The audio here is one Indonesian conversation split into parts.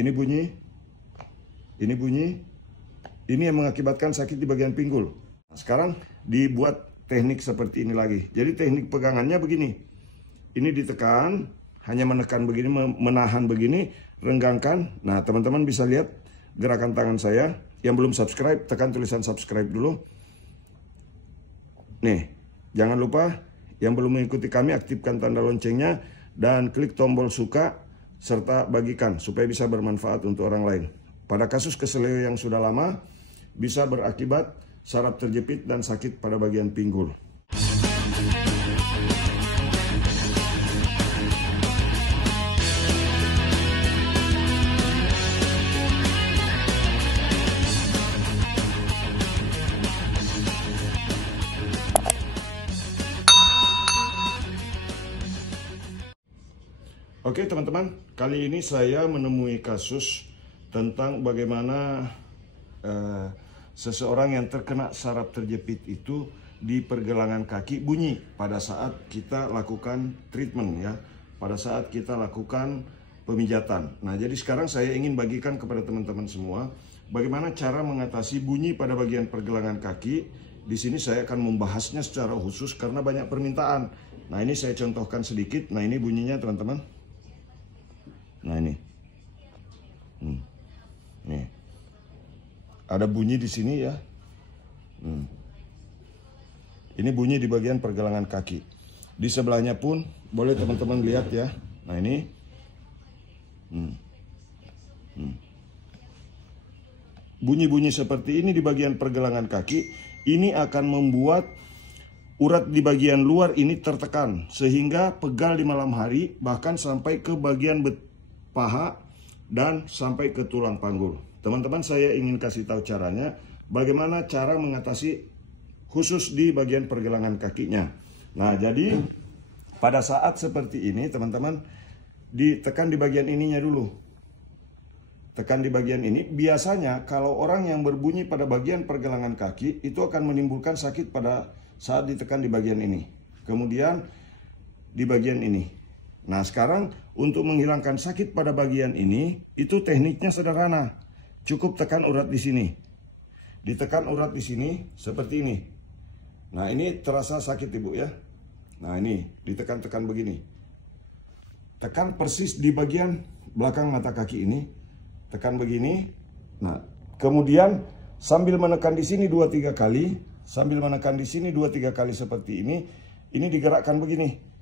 Ini bunyi. Ini bunyi. Ini yang mengakibatkan sakit di bagian pinggul. Nah, sekarang dibuat teknik seperti ini lagi. Jadi teknik pegangannya begini. Ini ditekan, hanya menekan begini, menahan begini, renggangkan. Nah, teman-teman bisa lihat gerakan tangan saya. Yang belum subscribe, tekan tulisan subscribe dulu. Nih, jangan lupa yang belum mengikuti kami, aktifkan tanda loncengnya dan klik tombol suka serta bagikan supaya bisa bermanfaat untuk orang lain. Pada kasus keseleo yang sudah lama, bisa berakibat saraf terjepit dan sakit pada bagian pinggul. Oke teman-teman, kali ini saya menemui kasus tentang bagaimana seseorang yang terkena saraf terjepit itu di pergelangan kaki bunyi pada saat kita lakukan treatment ya, pada saat kita lakukan pemijatan. Nah, jadi sekarang saya ingin bagikan kepada teman-teman semua bagaimana cara mengatasi bunyi pada bagian pergelangan kaki. Di sini saya akan membahasnya secara khusus karena banyak permintaan. Nah, ini saya contohkan sedikit. Nah, ini bunyinya teman-teman. Nah, ini. Nih. Ada bunyi di sini ya. Ini bunyi di bagian pergelangan kaki. Di sebelahnya pun boleh teman-teman lihat ya. Nah, ini. Bunyi-bunyi seperti ini di bagian pergelangan kaki, ini akan membuat urat di bagian luar ini tertekan sehingga pegal di malam hari, bahkan sampai ke bagian paha dan sampai ke tulang panggul. Teman-teman, saya ingin kasih tahu caranya, bagaimana cara mengatasi khusus di bagian pergelangan kakinya. Nah, jadi pada saat seperti ini teman-teman, ditekan di bagian ininya dulu. Tekan di bagian ini. Biasanya kalau orang yang berbunyi pada bagian pergelangan kaki itu akan menimbulkan sakit pada saat ditekan di bagian ini. Kemudian di bagian ini. Nah, sekarang untuk menghilangkan sakit pada bagian ini, itu tekniknya sederhana. Cukup tekan urat di sini. Ditekan urat di sini seperti ini. Nah, ini terasa sakit Ibu ya. Nah, ini ditekan-tekan begini. Tekan persis di bagian belakang mata kaki ini. Tekan begini. Nah, kemudian sambil menekan di sini 2-3 kali, sambil menekan di sini 2-3 kali seperti ini digerakkan begini.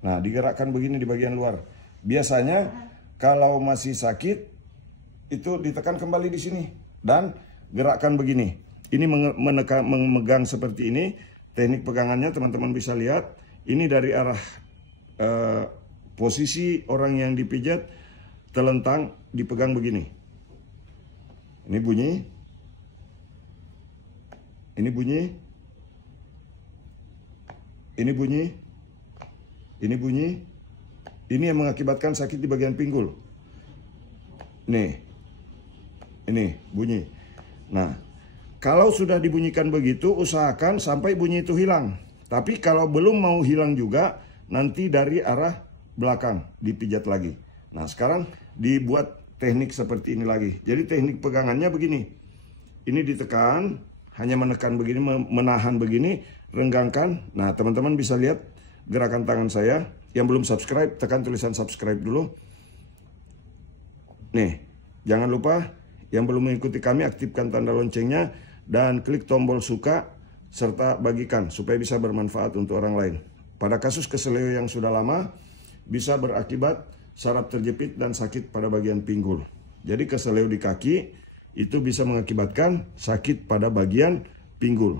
Nah, digerakkan begini di bagian luar. Biasanya kalau masih sakit itu ditekan kembali di sini dan gerakkan begini. Ini memegang seperti ini. Teknik pegangannya teman-teman bisa lihat. Ini dari arah posisi orang yang dipijat telentang dipegang begini. Ini bunyi. Ini bunyi. Ini bunyi. Ini bunyi. Ini yang mengakibatkan sakit di bagian pinggul. Nih. Ini bunyi. Nah, kalau sudah dibunyikan begitu, usahakan sampai bunyi itu hilang. Tapi kalau belum mau hilang juga, nanti dari arah belakang dipijat lagi. Nah, sekarang dibuat teknik seperti ini lagi. Jadi teknik pegangannya begini. Ini ditekan, hanya menekan begini, menahan begini, renggangkan. Nah, teman-teman bisa lihat gerakan tangan saya. Yang belum subscribe, tekan tulisan subscribe dulu. Nih, jangan lupa yang belum mengikuti kami, aktifkan tanda loncengnya dan klik tombol suka serta bagikan supaya bisa bermanfaat untuk orang lain. Pada kasus keseleo yang sudah lama, bisa berakibat saraf terjepit dan sakit pada bagian pinggul. Jadi keseleo di kaki itu bisa mengakibatkan sakit pada bagian pinggul.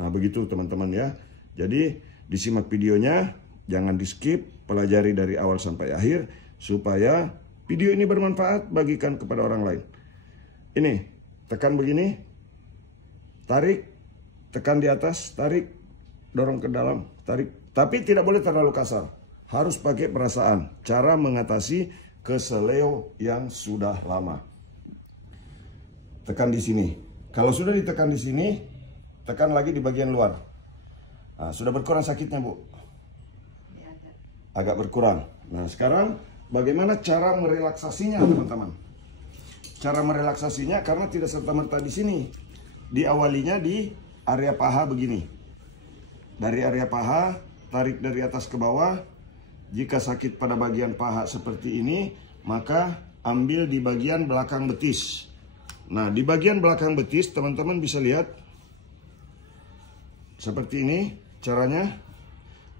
Nah, begitu teman-teman ya. Jadi disimak videonya, jangan di skip, pelajari dari awal sampai akhir supaya video ini bermanfaat, bagikan kepada orang lain. Ini, tekan begini, tarik, tekan di atas, tarik, dorong ke dalam, tarik. Tapi tidak boleh terlalu kasar. Harus pakai perasaan. Cara mengatasi keseleo yang sudah lama. Tekan di sini. Kalau sudah ditekan di sini, tekan lagi di bagian luar. Nah, sudah berkurang sakitnya, Bu? Agak berkurang. Nah, sekarang bagaimana cara merelaksasinya, teman-teman? cara merelaksasinya karena tidak serta-merta di sini. Diawalinya di area paha begini. Dari area paha, tarik dari atas ke bawah. Jika sakit pada bagian paha seperti ini, maka ambil di bagian belakang betis. Nah, di bagian belakang betis, teman-teman bisa lihat. Seperti ini caranya.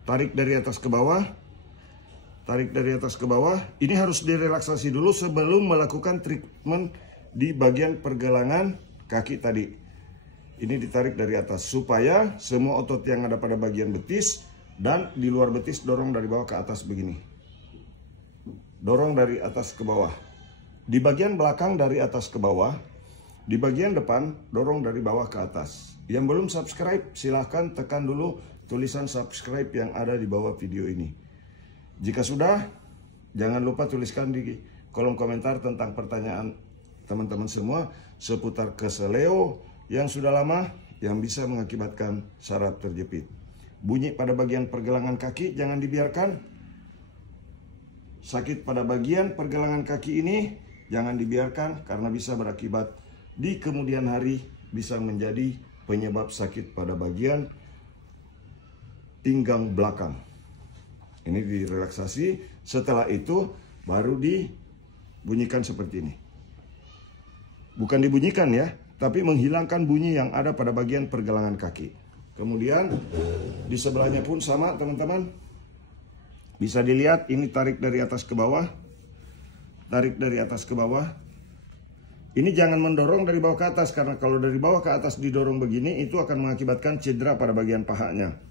Tarik dari atas ke bawah. Tarik dari atas ke bawah. Ini harus direlaksasi dulu sebelum melakukan treatment di bagian pergelangan kaki tadi. Ini ditarik dari atas supaya semua otot yang ada pada bagian betis dan di luar betis dorong dari bawah ke atas begini. Dorong dari atas ke bawah. Di bagian belakang dari atas ke bawah. Di bagian depan dorong dari bawah ke atas. Yang belum subscribe silahkan tekan dulu tulisan subscribe yang ada di bawah video ini. Jika sudah, jangan lupa tuliskan di kolom komentar tentang pertanyaan teman-teman semua seputar keseleo yang sudah lama yang bisa mengakibatkan saraf terjepit. Bunyi pada bagian pergelangan kaki jangan dibiarkan. Sakit pada bagian pergelangan kaki ini jangan dibiarkan karena bisa berakibat di kemudian hari bisa menjadi penyebab sakit pada bagian pinggang belakang. Ini direlaksasi, setelah itu baru dibunyikan seperti ini. Bukan dibunyikan ya, tapi menghilangkan bunyi yang ada pada bagian pergelangan kaki. Kemudian di sebelahnya pun sama teman-teman. Bisa dilihat ini tarik dari atas ke bawah. Tarik dari atas ke bawah. Ini jangan mendorong dari bawah ke atas, karena kalau dari bawah ke atas didorong begini itu akan mengakibatkan cedera pada bagian pahanya.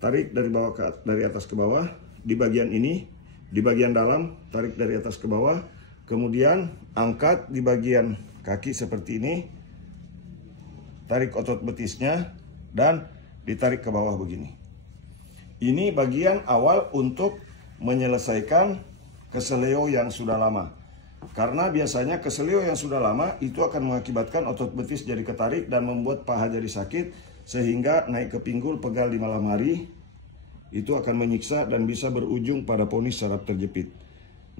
Tarik dari bawah dari atas ke bawah. Di bagian ini, di bagian dalam, tarik dari atas ke bawah. Kemudian angkat di bagian kaki seperti ini. Tarik otot betisnya dan ditarik ke bawah begini. Ini bagian awal untuk menyelesaikan keseleo yang sudah lama. Karena biasanya keseleo yang sudah lama itu akan mengakibatkan otot betis jadi ketarik dan membuat paha jadi sakit sehingga naik ke pinggul, pegal di malam hari. Itu akan menyiksa dan bisa berujung pada vonis saraf terjepit.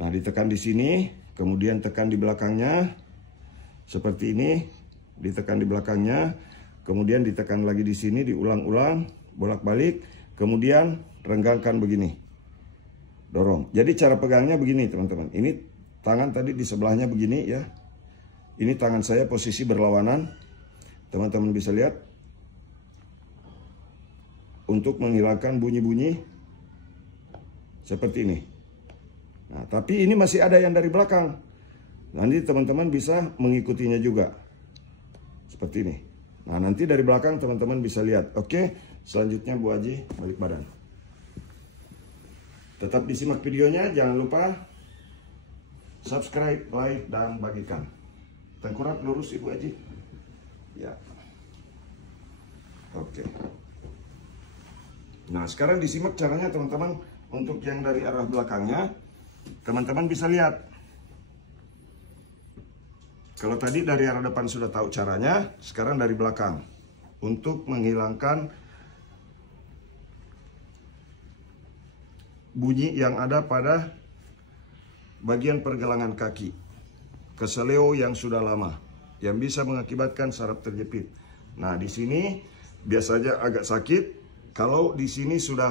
Nah, ditekan di sini, kemudian tekan di belakangnya seperti ini. Ditekan di belakangnya, kemudian ditekan lagi di sini, diulang-ulang, bolak-balik, kemudian renggangkan begini, dorong. Jadi cara pegangnya begini teman-teman. Ini tangan tadi di sebelahnya begini ya. Ini tangan saya posisi berlawanan, teman-teman bisa lihat. Untuk menghilangkan bunyi-bunyi seperti ini. Nah, tapi ini masih ada yang dari belakang. Nanti teman-teman bisa mengikutinya juga. Seperti ini. Nah, nanti dari belakang teman-teman bisa lihat. Oke, selanjutnya Bu Aji balik badan. Tetap disimak videonya, jangan lupa subscribe, like, dan bagikan. Tengkorak lurus Ibu Aji. Ya. Oke. Nah, sekarang disimak caranya teman-teman. Untuk yang dari arah belakangnya, teman-teman bisa lihat. Kalau tadi dari arah depan sudah tahu caranya, sekarang dari belakang. Untuk menghilangkan bunyi yang ada pada bagian pergelangan kaki. Keseleo yang sudah lama, yang bisa mengakibatkan saraf terjepit. Nah, di sini biasanya agak sakit. Kalau di sini sudah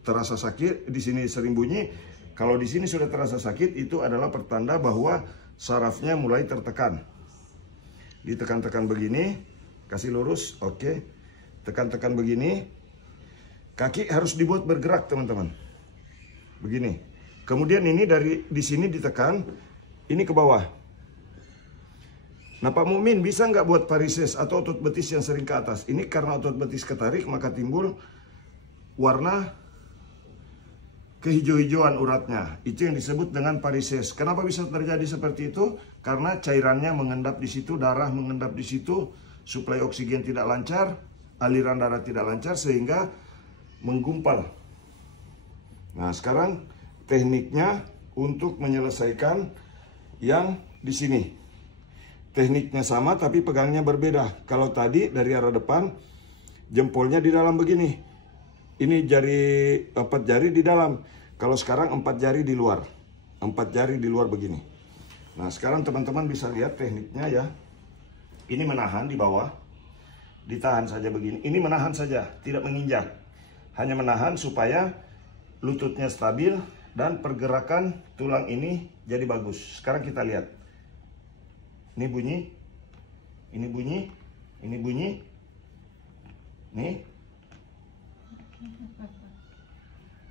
terasa sakit, di sini sering bunyi. Kalau di sini sudah terasa sakit, itu adalah pertanda bahwa sarafnya mulai tertekan. Ditekan-tekan begini, kasih lurus, oke. Tekan-tekan begini. Kaki harus dibuat bergerak, teman-teman. Begini. Kemudian ini dari di sini ditekan, ini ke bawah. Nah, Pak Mukmin bisa nggak buat varises atau otot betis yang sering ke atas? Ini karena otot betis ketarik, maka timbul warna kehijau-hijauan uratnya. Itu yang disebut dengan varises. Kenapa bisa terjadi seperti itu? Karena cairannya mengendap di situ, darah mengendap di situ, suplai oksigen tidak lancar, aliran darah tidak lancar sehingga menggumpal. Nah, sekarang tekniknya untuk menyelesaikan yang di sini. Tekniknya sama tapi pegangnya berbeda. Kalau tadi dari arah depan, jempolnya di dalam begini. Ini jari 4 jari di dalam. Kalau sekarang 4 jari di luar. 4 jari di luar begini. Nah, sekarang teman-teman bisa lihat tekniknya ya. Ini menahan di bawah, ditahan saja begini. Ini menahan saja, tidak menginjak. Hanya menahan supaya lututnya stabil dan pergerakan tulang ini jadi bagus. Sekarang kita lihat. Ini bunyi, ini bunyi, ini bunyi. Nih.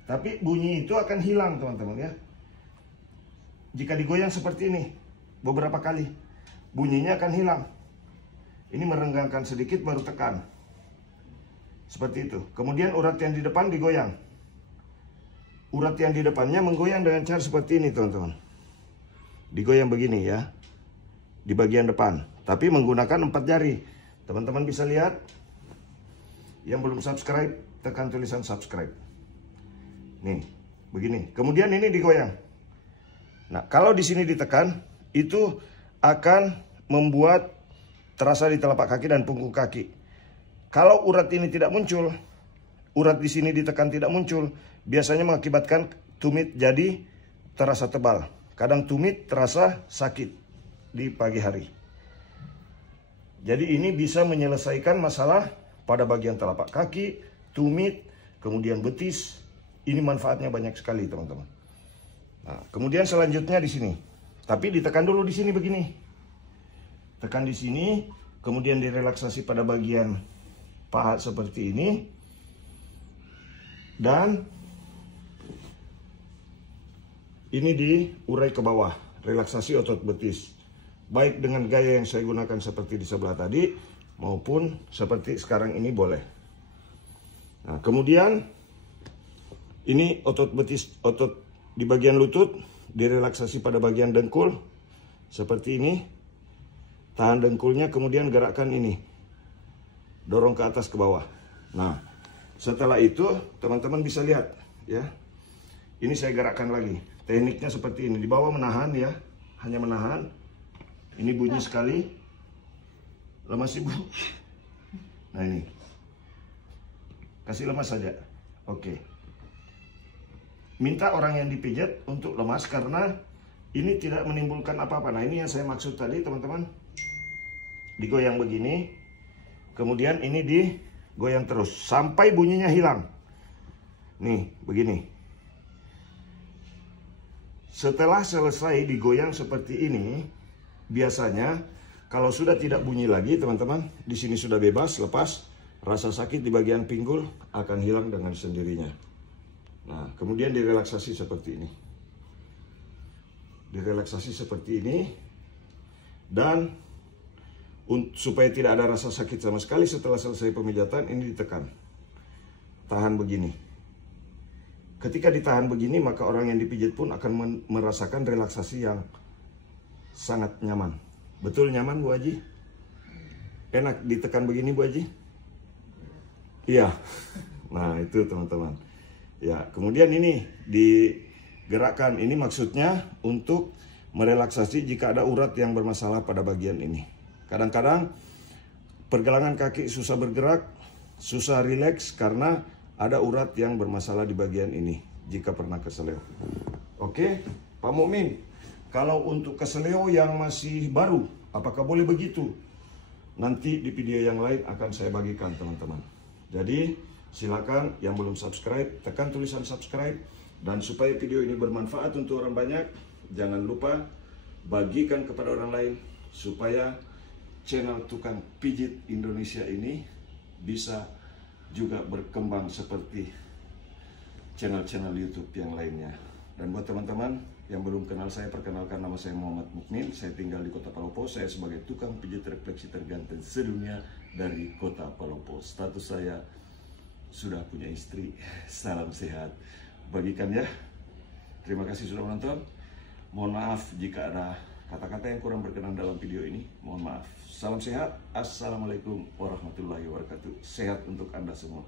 Tapi bunyi itu akan hilang teman-teman ya. Jika digoyang seperti ini beberapa kali, bunyinya akan hilang. Ini merenggangkan sedikit baru tekan. Seperti itu. Kemudian urat yang di depan digoyang. Urat yang di depannya menggoyang dengan cara seperti ini teman-teman. Digoyang begini ya. Di bagian depan. Tapi menggunakan 4 jari. Teman-teman bisa lihat. Yang belum subscribe, tekan tulisan subscribe. Nih, begini. Kemudian ini digoyang. Nah, kalau di sini ditekan, itu akan membuat terasa di telapak kaki dan punggung kaki. Kalau urat ini tidak muncul, urat di sini ditekan tidak muncul, biasanya mengakibatkan tumit jadi terasa tebal. Kadang tumit terasa sakit di pagi hari. Jadi ini bisa menyelesaikan masalah pada bagian telapak kaki, tumit, kemudian betis. Ini manfaatnya banyak sekali teman-teman. Nah, kemudian selanjutnya di sini. Tapi ditekan dulu di sini begini. Tekan di sini, kemudian direlaksasi pada bagian paha seperti ini. Dan ini diurai ke bawah, relaksasi otot betis. Baik dengan gaya yang saya gunakan seperti di sebelah tadi, maupun seperti sekarang ini boleh. Nah, kemudian ini otot betis, otot di bagian lutut, direlaksasi pada bagian dengkul, seperti ini. Tahan dengkulnya, kemudian gerakkan ini. Dorong ke atas ke bawah. Nah, setelah itu teman-teman bisa lihat ya. Ini saya gerakkan lagi. Tekniknya seperti ini. Di bawah menahan ya. Hanya menahan. Ini bunyi sekali. Lemas ibu. Nah ini. Kasih lemas saja. Oke. Minta orang yang dipijat untuk lemas karena ini tidak menimbulkan apa-apa. Nah ini yang saya maksud tadi teman-teman. Digoyang begini. Kemudian ini digoyang terus. Sampai bunyinya hilang. Nih begini. Setelah selesai digoyang seperti ini. Biasanya kalau sudah tidak bunyi lagi teman-teman. Di sini sudah bebas, lepas. Rasa sakit di bagian pinggul akan hilang dengan sendirinya. Nah, kemudian direlaksasi seperti ini. Direlaksasi seperti ini. Dan supaya tidak ada rasa sakit sama sekali setelah selesai pemijatan, ini ditekan. Tahan begini. Ketika ditahan begini, maka orang yang dipijat pun akan merasakan relaksasi yang sangat nyaman. Betul nyaman Bu Haji? Enak ditekan begini Bu Haji? Iya. Nah, itu teman-teman. Ya, kemudian ini digerakkan. Ini maksudnya untuk merelaksasi jika ada urat yang bermasalah pada bagian ini. Kadang-kadang pergelangan kaki susah bergerak, susah rileks karena ada urat yang bermasalah di bagian ini. Jika pernah keseleo. Oke, Pak Mukmin. Kalau untuk keseleo yang masih baru, apakah boleh begitu? Nanti di video yang lain akan saya bagikan teman-teman. Jadi silakan yang belum subscribe, tekan tulisan subscribe. Dan supaya video ini bermanfaat untuk orang banyak, jangan lupa bagikan kepada orang lain. Supaya channel Tukang Pijit Indonesia ini bisa juga berkembang seperti channel-channel YouTube yang lainnya. Dan buat teman-teman yang belum kenal saya, perkenalkan, nama saya Muhammad Mukmin. Saya tinggal di Kota Palopo. Saya sebagai tukang pijit refleksi terganteng sedunia dari Kota Palopo. Status saya sudah punya istri. Salam sehat. Bagikan ya. Terima kasih sudah menonton. Mohon maaf jika ada kata-kata yang kurang berkenan dalam video ini. Mohon maaf. Salam sehat. Assalamualaikum warahmatullahi wabarakatuh. Sehat untuk Anda semua.